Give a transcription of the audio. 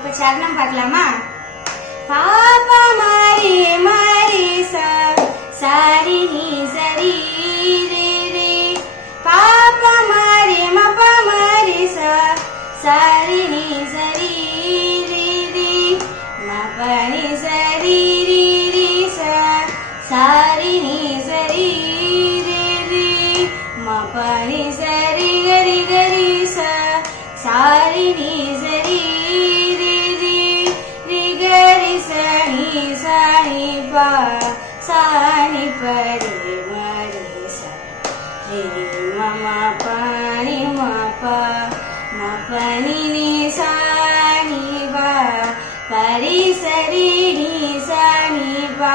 இப்ப சரணம் பார்க்கலாமா? பாப்பா மாரி மாரி சாரி நீ சரி ரே ரே, பாப்பா மாரி மப்பா மாரி சாரி நீ சரி ரே ரே, மப்பனி சரி ரே ரே சாரி நீ சரி ரே ரே, மப்பனி சரி கரி கரி சாரி நீ சரி ரே ரே, ரி கரி சனி சனி பா சாணி பரி மரி சரி மமா பனி மப்பா மப்பனி நீ சாணி பா பரி சரி நீ சாணி பா